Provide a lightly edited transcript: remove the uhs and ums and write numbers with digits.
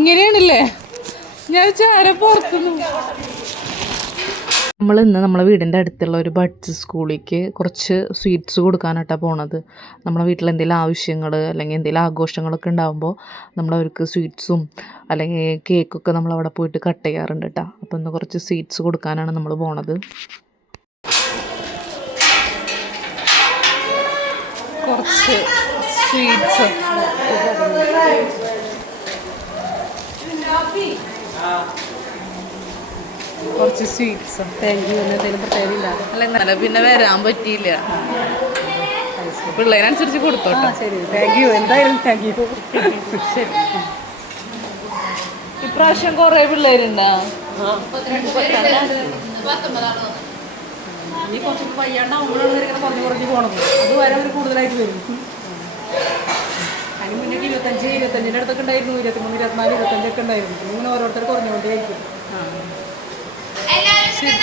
ഇങ്ങനെയാണല്ലേ ഞാൻ ചാര പുറത്തുനിന്ന്. നമ്മൾ ഇന്ന് നമ്മളെ വീടിൻ്റെ അടുത്തുള്ള ഒരു ബഡ്സ് സ്കൂളിലേക്ക് കുറച്ച് സ്വീറ്റ്സ് കൊടുക്കാനായിട്ടാണ് പോണത്. നമ്മളെ വീട്ടിൽ എന്തെങ്കിലും ആവശ്യങ്ങൾ അല്ലെങ്കിൽ എന്തെങ്കിലും ആഘോഷങ്ങളൊക്കെ ഉണ്ടാകുമ്പോൾ നമ്മളവർക്ക് സ്വീറ്റ്സും അല്ലെങ്കിൽ കേക്കൊക്കെ നമ്മളവിടെ പോയിട്ട് കട്ട് ചെയ്യാറുണ്ട് കേട്ടോ. അപ്പോൾ ഇന്ന് കുറച്ച് സ്വീറ്റ്സ് കൊടുക്കാനാണ് നമ്മൾ പോണത്. കുറച്ച് സ്വീറ്റ്സ് കുറച്ച് സ്വീറ്റ്സ്. Thank you. എന്തെങ്കിലും പ്രത്യേകമില്ല അല്ല ഇന്നലെ പിന്നെ വരാൻ പറ്റിയില്ല. പിള്ളേരനുസരിച്ച് കൊടുത്തോട്ടെ. ശരി, താങ്ക് യു. എന്തായാലും താങ്ക് യു. ശരി. ഇപ്രാവശ്യം കുറേ പിള്ളേരുണ്ടാ? ഇനി കുറച്ച് വയ്യാണ്ടാവുമ്പോഴാണ് ഇങ്ങനെ കുറഞ്ഞ് പോകണത്. അത് വരെ അവർ കൂടുതലായിട്ട് വരും. അതിന് മുന്നേ 25 അടുത്തൊക്കെ ഉണ്ടായിരുന്നു. 23, 24, 25 ഒക്കെ ഉണ്ടായിരുന്നു. ഇങ്ങനെ ഓരോരുത്തർ കുറഞ്ഞുകൊണ്ടേയിരിക്കും. ശരി.